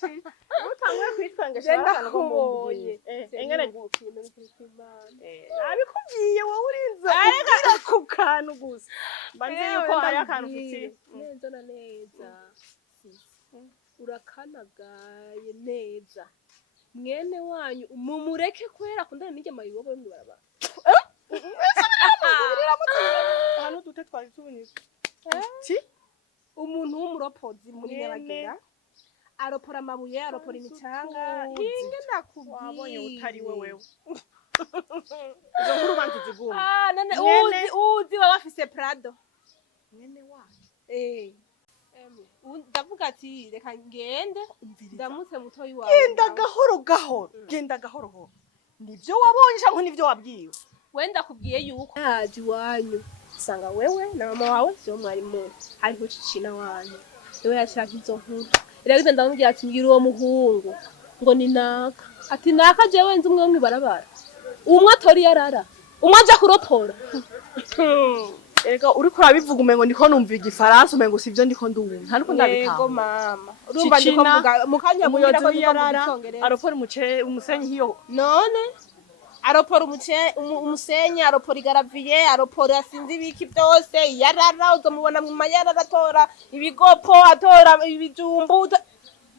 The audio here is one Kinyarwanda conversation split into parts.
kenshi utanguye kwitwangisha abantu ngo mubonye engene gukina n'Imana abikubwiye wowe urinze areka ku kantu gusa mbanze yuko hari akantu kiti neza na neza urakanagaye neza mwene wanyu mumureke kwera kundana n'ijya mayibobo yo mwibarabara hano dute twari tubunyize umuntu w'umuropozi muri Nyabagera aropora amabuye aropora imicanga hinge nakubwiye wabonye utari wewe izo nkuru bantu ziguma none uzi baba bafise Prado mwene wacu ndavuga ati reka ngende ndamutse mutoyi wawe genda gahoro nivyo wabonye cyangwa nivyo wabwiwe wenda kubwiye yuko yaje wanyu sanga wewe na mama wawe sio mwarimu hariho cicina wanyu niwe yashaka izo nkuru rero ndamubwira ati ngira uwo muhungu ngo ni naka ati naka jewe nzi umwe barabara umwe atori yarara umwe aje kuropora ega uriko urabivuga umengo ndiko numva igifaransa umengo sivyo ndiko ndumva ntariko ndabitaha yego mama urumva ndiko mvuga mukanya mubira ko yarara aropora umusenyi hiyo none aropora umusenyi aropora igaraviye aropora sinzi ibiki byose yarara uzomubona mu mayara aratora ibigopo atora ibijumbu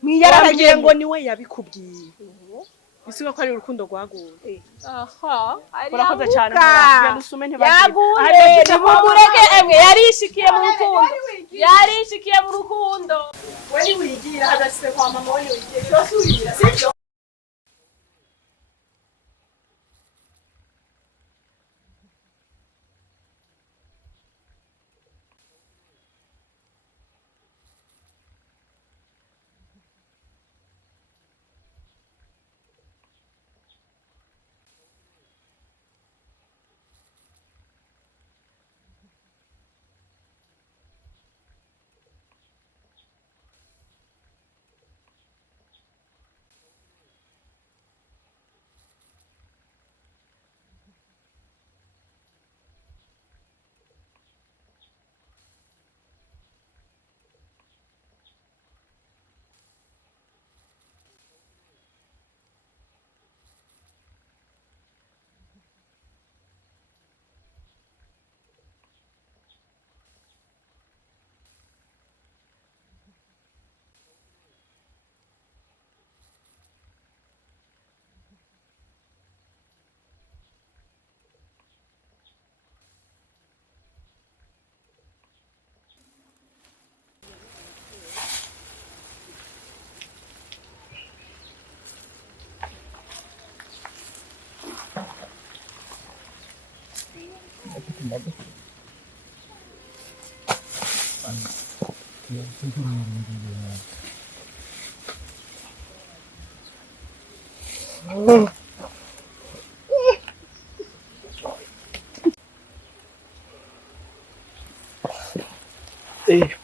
mwiyararagiye ngo niwe yabikubwiye bisiga ko ari urukundo rwaguye aha urakoze cyane muravuga nusume yaguye mumureke emwe yarishikiye mu rukundo we wigira hadashyize kwa mama we wigira cyose wigira sibyo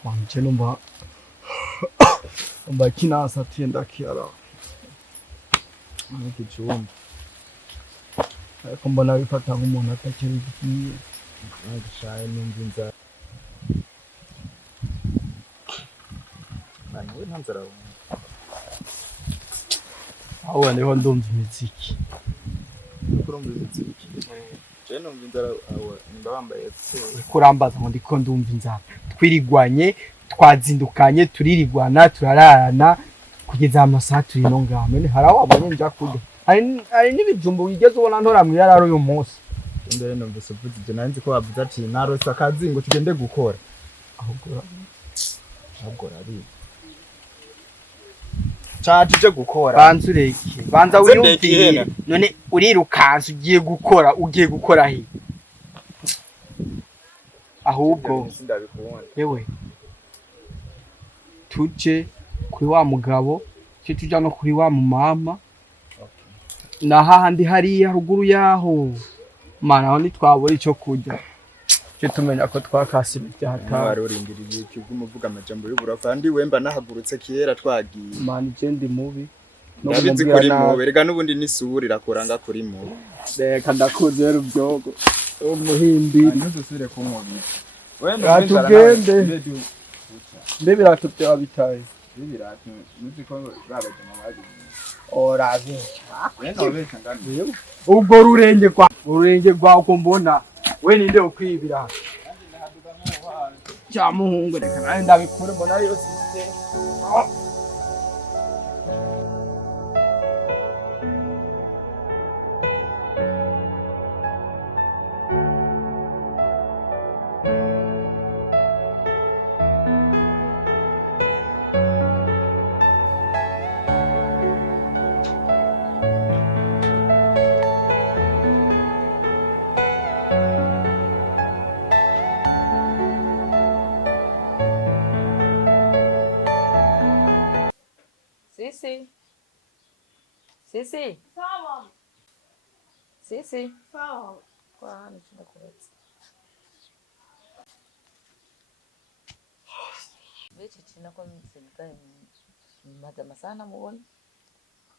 wanje numva kinasa tienda kiara nikijumba ariko mbona bifata nk'umuntu atakiri giye agishaye n'inzinza we ntanzara aho niho ndumva imiziki kurumva imiziki je numva inzara aho ndabambaye kurambaza ngo ndiko ndumva inzara twirigwanye twazindukanye turirigwana turararana kugeza amasaha turi no ngame haraho abonye nja kurya hari n'ibijumbo wigeze ubona ntora mu yararo uyu munsi ndere numvise uvuze ibyo nanzi ko bavuze ati narose akazingo tugende gukora ahubwo ari cyaje gukora banza wiyumviye none urirukansa ugiye gukora he ahubwo yewe tuje kuri wa mugabo cyo tuja no kuri wa mama na hahandi hariya ruguru yaho mana aho nitwabura icyo kurya cyo tumenya ko twakasira ibyata warurindiriye cy'umuvuga amajambo y'uburafa andi wemba nahagurutse kera twagiye mana igende mubi nabizi kuri mu berega nubundi nisuburi rakoranga kuri mu reka ndakuze rubyogo umuhimbi ntuzusire ku mubiri wenda tugende mbe biratubye wabitaye ibiratu nuzi ko babajema bazi Orabe. wenda wese ngani Ubwo ururenge rwa uko mbona we ninde ukwibira. Cyamuhungu reka nawe ndabikure mbona ariyo system. Sisi. Sawa. Sisi. Sawa. Kwa nchunda kuweza. Weche china kwa msengika madama sana mubona.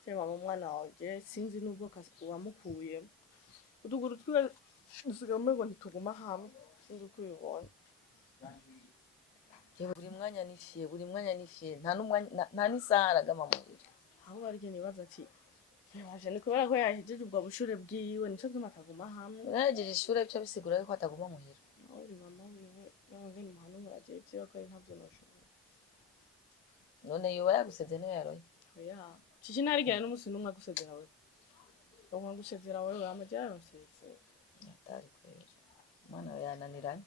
Sema mwana waje sinzi nubwo wamukuye. Utuguru twe dusigaye umego ntituguma hamwe. Sinzi kwibona. Yewe buri mwanya nishiye nta n'isaha aragama mubiri. Aho barije nibaza ati yaje ni kubera ko yahejeje ubwo bushure bwiwe nico gituma ataguma hamwe. Yahejeje ishure byo bisigura ko ataguma muhira. Uri mama wiwe none muhano muraje byo ko intavyo noshobora. None yoba yaguseze no yaroye. Oya. Cici narigera n'umusi numwe gusezera wewe. Umwe gusezera wewe amajyana nsetse. Atari kwera. Mwana yananiranye.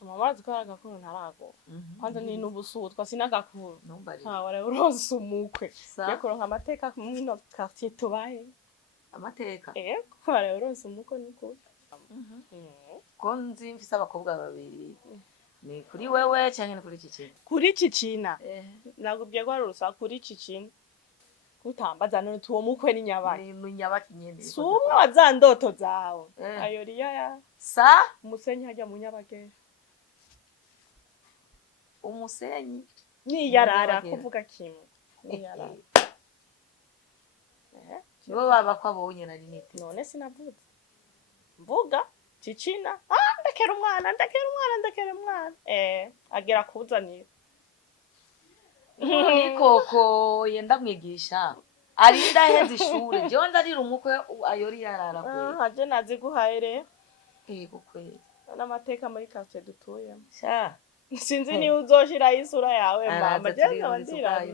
Mama zikaraga ko ntarago. Kwanza ni n'ubusutwa sinagakuru. Numbari. Ha wale uronse umukwe. Sa. Yakoronka amateka mwino quartier tubaye. Amateka. Wale uronse umukwe niko. Ko nzi mfise abakobwa babiri. Ni kuri wewe cyangwa ni kuri Cicina? Kuri Cicina. Nagubye ko arusa kuri Cicina. Kutambaza none tuwo mukwe ni nyabaki. Ni nyabaki nyene. Sumwe wazandoto zawe. Ayoriya ya. Sa Umusenyi hajya mu nyabage. Umusenyi Ni yarara kuvuga kimwe. Ni yarara. Nibo baba kwabonye nari nite. None sinavuze. Mvuga Cicina. Ndakera umwana. Agera kuzanira. Koko yenda mwigisha. Ari ndaheze ishure. Byo ndarira umukwe ayori yarara kwe. Haje nazi guhaire. Yego kweli. N'amateka muri quartier dutuye. Sha. Sinzi ni uzoshira isura yawe mama. Je ndabandira.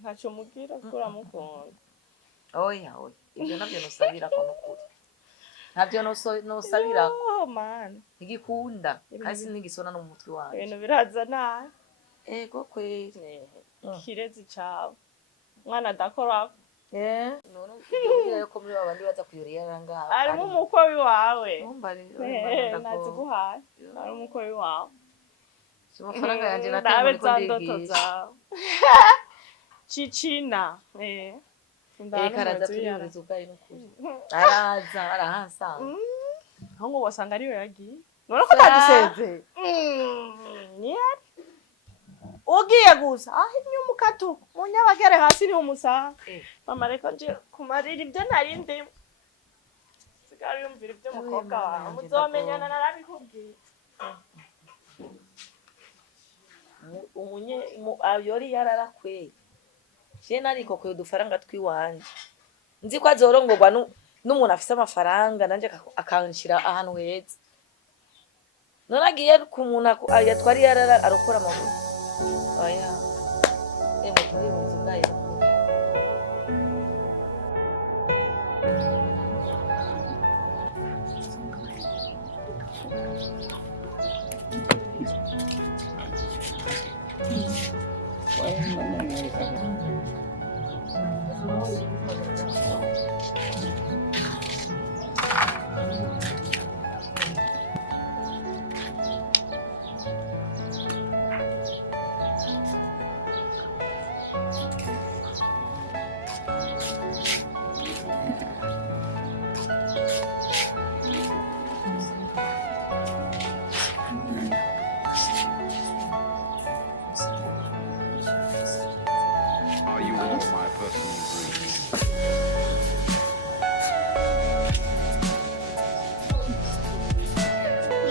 Ntacho mugira kura mukunda. Oya. Ibyo nabyo nosabira ko nukuri. Ntabyo nosabira. Oh man. Igikunda. Kasi nigisona no mutwe wawe. Ibintu biraza na. Ego kweli. Kirezi cawe. Mwana adakora. None ubwira yuko muri babandi baza kuyuriya ngaha. Ari mu mukwe wawe. Numbari. Nazi guhaye. Ari umukwe wawe. Amafaranga yanje natemwe ko ndigisha. Cicina. Karaza kwiyuriza ubwayi n'ukuri. Arahansa. Hongo wasanga ariyo yagiye. None ko taduseze. Niyari. Ugiye gusa. Imyumukatu. Munyabagere hasi ni umusa. Mama reka nje kumarira ibyo narindi. Sigari yumvira ibyo mukobwa wawe. Muzomenyana narabikubwiye. Ayori yararakwe. Je nariko kwe udufaranga twiwanje. Nzi ko azorongorwa n'umuntu afise amafaranga nanje akanshira ahantu heza. Noragiye ku muntu yatwari yarara arokora amaguru. Oya. Muturi bunzi bwayo.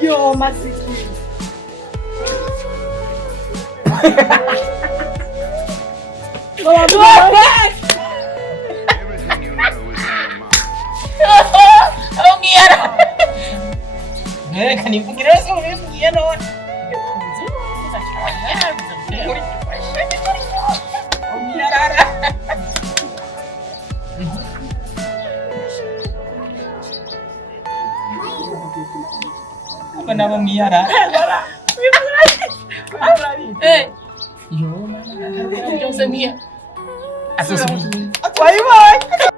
Yo, Masiki. Kanifikiria sio mimi yeno. Apa nama Miara? Yo, mana? Jauh semia. Asus. Why?